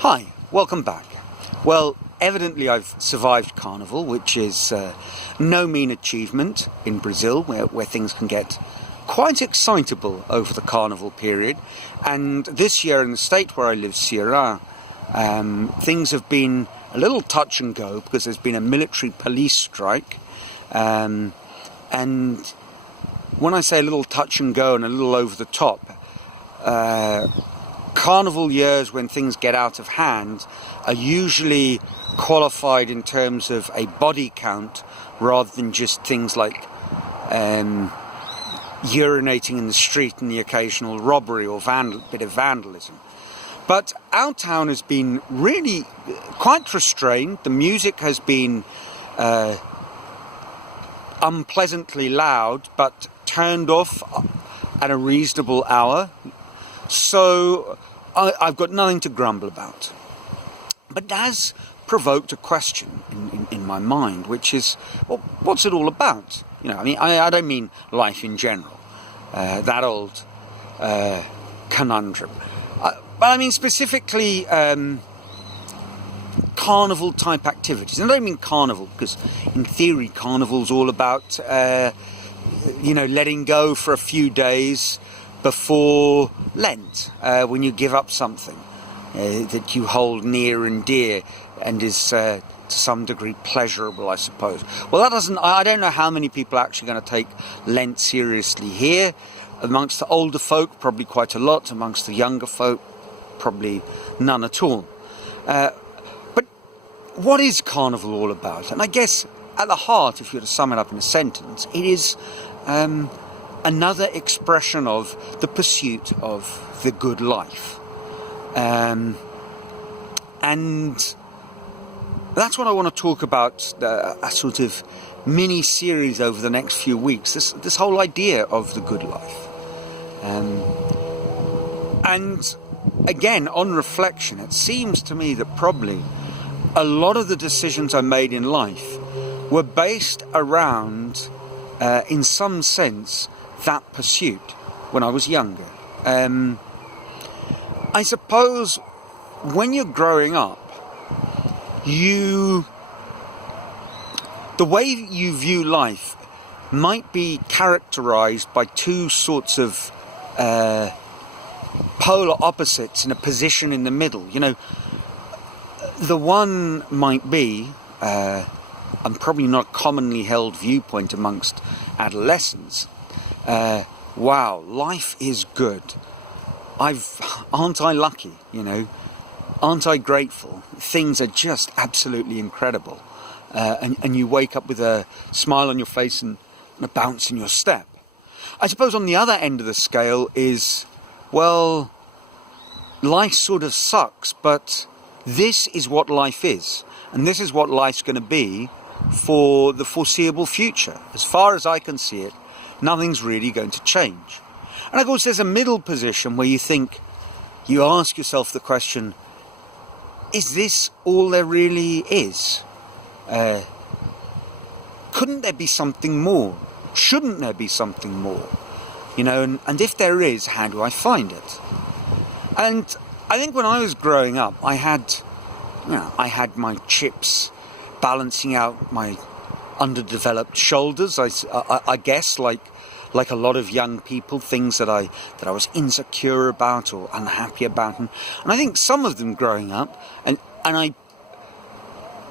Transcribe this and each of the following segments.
Hi, welcome back. Well, evidently I've survived Carnival, which is no mean achievement in Brazil, where things can get quite excitable over the Carnival period. And this year in the state where I live, Ceará, things have been a little touch and go because there's been a military police strike. And when I say a little touch and go and a little over the top, Carnival years when things get out of hand are usually qualified in terms of a body count rather than just things like urinating in the street and the occasional robbery or bit of vandalism. But our town has been really quite restrained. The music has been unpleasantly loud but turned off at a reasonable hour. So I've got nothing to grumble about. But it has provoked a question in my mind, which is, well, what's it all about? You know, I mean, I don't mean life in general, that old conundrum. But I mean specifically carnival type activities. And I don't mean carnival because in theory carnival's all about, letting go for a few days before Lent, when you give up something that you hold near and dear and is to some degree pleasurable, I suppose. Well, I don't know how many people are actually going to take Lent seriously here. Amongst the older folk, probably quite a lot. Amongst the younger folk, probably none at all. But what is Carnival all about? And I guess at the heart, if you were to sum it up in a sentence, it is another expression of the pursuit of the good life. And that's what I want to talk about, a sort of mini-series over the next few weeks, this whole idea of the good life. And again, on reflection, it seems to me that probably a lot of the decisions I made in life were based around, in some sense, that pursuit when I was younger. I suppose when you're growing up, the way you view life might be characterized by two sorts of polar opposites in a position in the middle. You know, the one might be, and probably not a commonly held viewpoint amongst adolescents, wow, life is good. Aren't I lucky, Aren't I grateful? Things are just absolutely incredible. And you wake up with a smile on your face and a bounce in your step. I suppose on the other end of the scale is, well, life sort of sucks, but this is what life is. And this is what life's going to be for the foreseeable future. As far as I can see it, nothing's really going to change. And of course there's a middle position where you ask yourself the question, is this all there really is? Couldn't there be something more? Shouldn't there be something more? And if there is, how do I find it? And I think when I was growing up, I had my chips balancing out my underdeveloped shoulders, I guess, like a lot of young people, things that I was insecure about or unhappy about. And I think some of them growing up, and I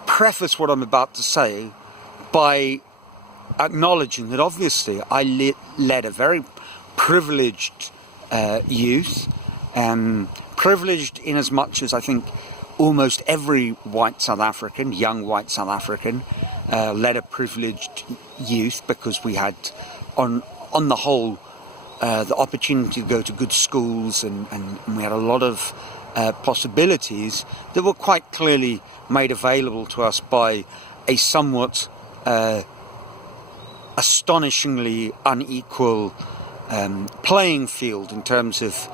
preface what I'm about to say by acknowledging that obviously I led a very privileged youth, privileged in as much as I think almost every young white South African, led a privileged youth because we had on the whole, the opportunity to go to good schools and we had a lot of possibilities that were quite clearly made available to us by a somewhat astonishingly unequal playing field in terms of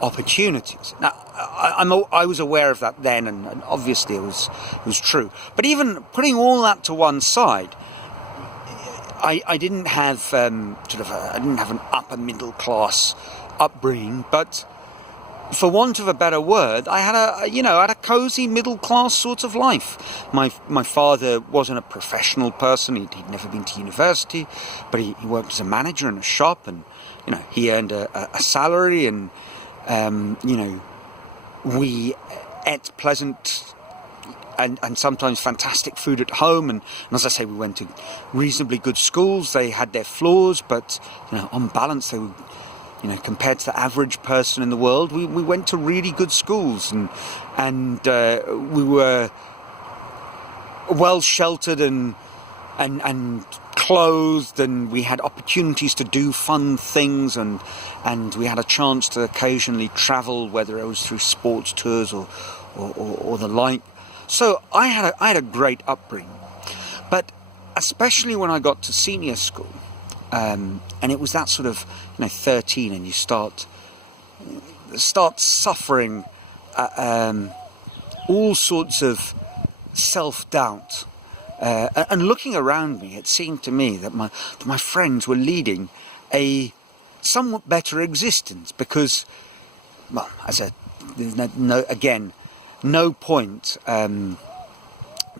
opportunities. Now, I was aware of that then, and obviously it was true. But even putting all that to one side, I didn't have I didn't have an upper middle class upbringing, but for want of a better word, I had a cozy middle class sort of life. My father wasn't a professional person. He'd never been to university, but he worked as a manager in a shop, and he earned a salary, and we ate pleasant and sometimes fantastic food at home, and as I say, we went to reasonably good schools. They had their flaws, but on balance they were, compared to the average person in the world, we went to really good schools, and we were well sheltered and clothed, and we had opportunities to do fun things, and we had a chance to occasionally travel, whether it was through sports tours or the like. So I had a great upbringing, but especially when I got to senior school, and it was that sort of 13, and you start suffering all sorts of self-doubt, and looking around me, it seemed to me that my friends were leading a somewhat better existence, because, well, there's no point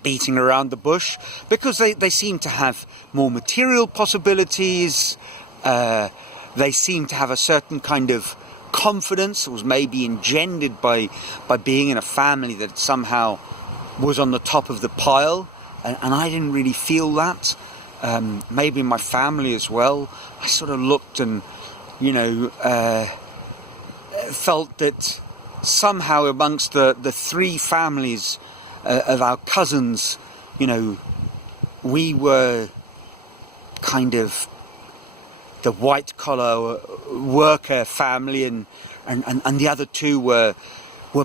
beating around the bush, because they seem to have more material possibilities. They seem to have a certain kind of confidence that was maybe engendered by being in a family that somehow was on the top of the pile, and I didn't really feel that. Maybe in my family as well, I sort of looked and felt that somehow amongst the three families of our cousins, we were kind of the white collar worker family, and the other two were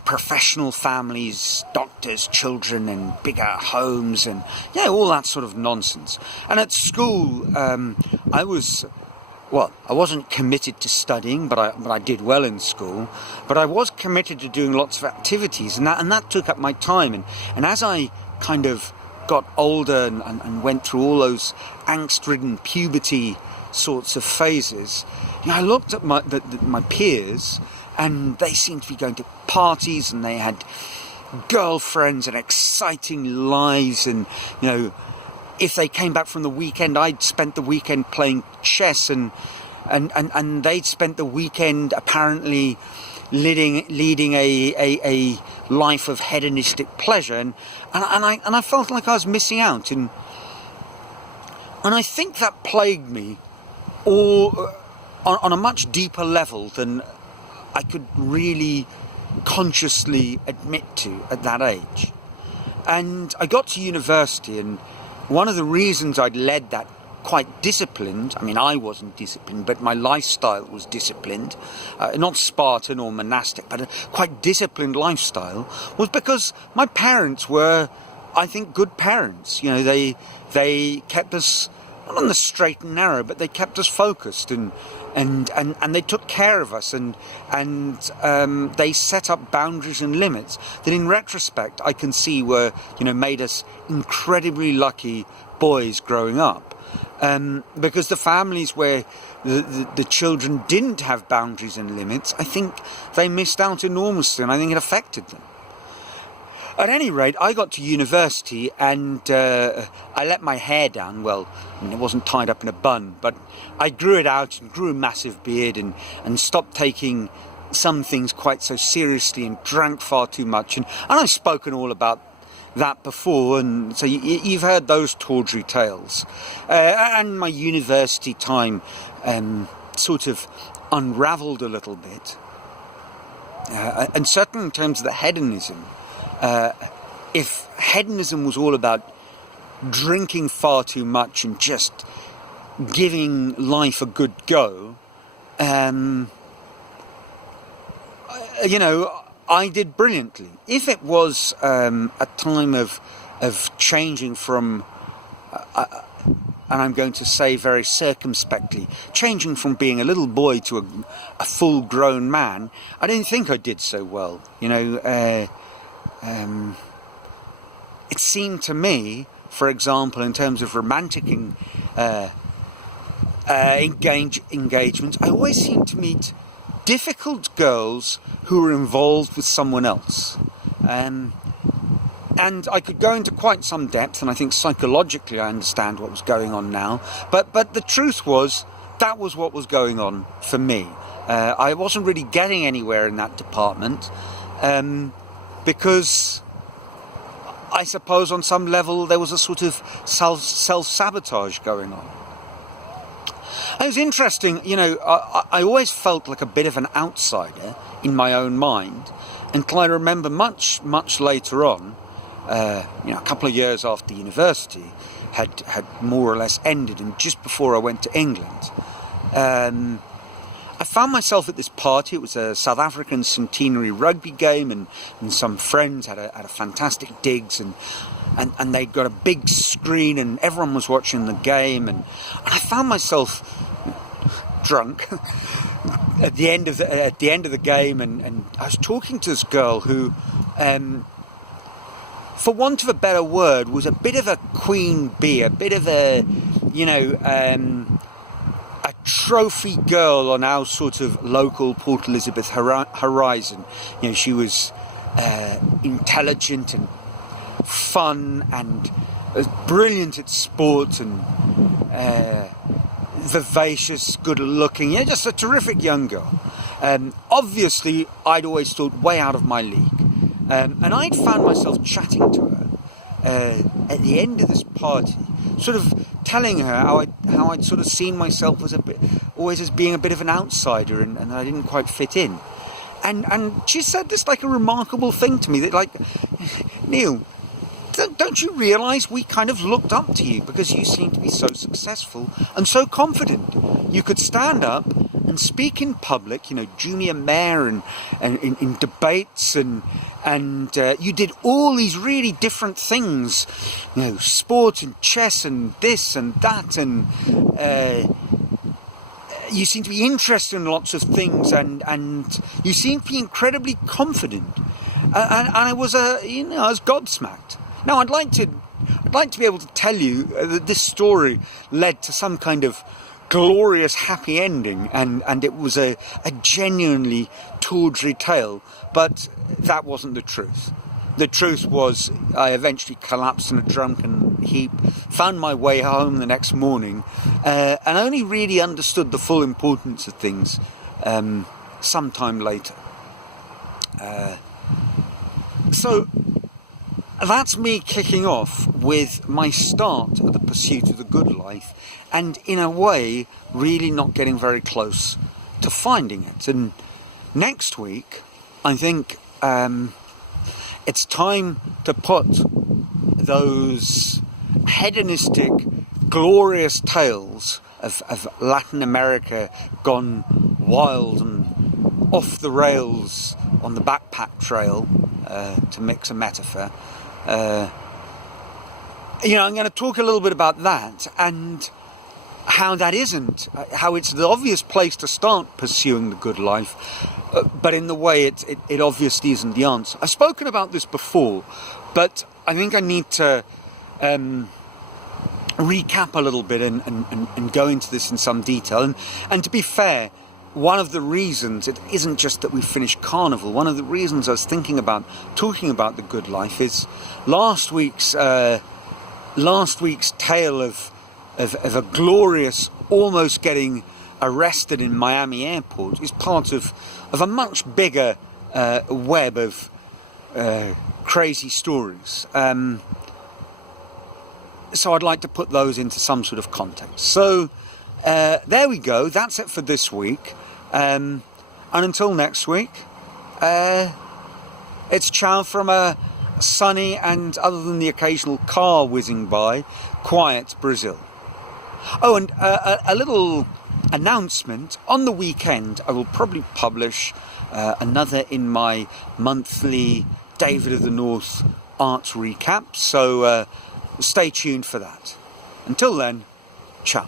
professional families, doctors' children, and bigger homes, and all that sort of nonsense. And at school, I wasn't committed to studying, but I did well in school. But I was committed to doing lots of activities, and that took up my time. And as I kind of got older and went through all those angst-ridden puberty sorts of phases, I looked at my peers, and they seemed to be going to parties, and they had girlfriends and exciting lives, and if they came back from the weekend, I'd spent the weekend playing chess, and they'd spent the weekend apparently leading a life of hedonistic pleasure, and I felt like I was missing out, and I think that plagued me all on a much deeper level than I could really consciously admit to at that age. And I got to university, and one of the reasons I'd led that quite disciplined, I wasn't disciplined, but my lifestyle was disciplined, not Spartan or monastic, but a quite disciplined lifestyle, was because my parents were, I think, good parents. They kept us, not on the straight and narrow, but they kept us focused, and they took care of us, and they set up boundaries and limits that, in retrospect, I can see were made us incredibly lucky boys growing up, because the families where the children didn't have boundaries and limits, I think they missed out enormously, and I think it affected them. At any rate, I got to university, and I let my hair down. Well, it wasn't tied up in a bun, but I grew it out and grew a massive beard, and stopped taking some things quite so seriously, and drank far too much. And I've spoken all about that before, and so you've heard those tawdry tales. And my university time sort of unravelled a little bit. And certainly in terms of the hedonism, if hedonism was all about drinking far too much and just giving life a good go, I did brilliantly. If it was a time of changing from, and I'm going to say very circumspectly, changing from being a little boy to a full-grown man, I didn't think I did so well. It seemed to me, for example, in terms of romantic engagements, I always seemed to meet difficult girls who were involved with someone else. And I could go into quite some depth, and I think psychologically I understand what was going on now. But the truth was, that was what was going on for me. I wasn't really getting anywhere in that department because I suppose on some level there was a sort of self-sabotage going on. It was interesting, you know, I always felt like a bit of an outsider in my own mind, until I remember much later on, you know, a couple of years after university had more or less ended, and just before I went to England, I found myself at this party. It was a South African centenary rugby game, and some friends had a fantastic digs, and they'd got a big screen, and everyone was watching the game, and I found myself drunk at the end of the game, and I was talking to this girl who, for want of a better word, was a bit of a queen bee, a bit of a, you know, a trophy girl on our sort of local Port Elizabeth horizon. You know, she was intelligent and fun and brilliant at sport and vivacious, good looking, yeah, just a terrific young girl. Obviously, I'd always thought way out of my league. And I'd found myself chatting to her at the end of this party, sort of telling her how I'd sort of seen myself as always as being a bit of an outsider, and I didn't quite fit in. And she said this like a remarkable thing to me, that like, Neil, don't you realise we kind of looked up to you because you seemed to be so successful and so confident. You could stand up and speak in public, you know, junior mayor and in debates, and you did all these really different things, you know, sport and chess and this and that, and you seem to be interested in lots of things, and you seem to be incredibly confident, and I was I was gobsmacked. Now I'd like to be able to tell you that this story led to some kind of glorious happy ending, and it was a genuinely tawdry tale, but that wasn't the truth. The truth was, I eventually collapsed in a drunken heap, found my way home the next morning, and only really understood the full importance of things sometime later. So that's me kicking off with my start at the pursuit of the good life, and in a way really not getting very close to finding it. And next week I think it's time to put those hedonistic, glorious tales of Latin America gone wild and off the rails on the backpack trail, to mix a metaphor. I'm going to talk a little bit about that, and how that isn't, how it's the obvious place to start pursuing the good life, but in the way it obviously isn't the answer. I've spoken about this before, but I think I need to recap a little bit and go into this in some detail. And to be fair, one of the reasons, it isn't just that we finished Carnival, one of the reasons I was thinking about talking about the good life is last week's tale of a glorious, almost getting arrested in Miami airport, is part of a much bigger web of crazy stories. So I'd like to put those into some sort of context. So there we go, that's it for this week. And until next week, it's ciao from a sunny and, other than the occasional car whizzing by, quiet Brazil. Oh, and a little announcement. On the weekend, I will probably publish another in my monthly David of the North arts recap. So stay tuned for that. Until then, ciao.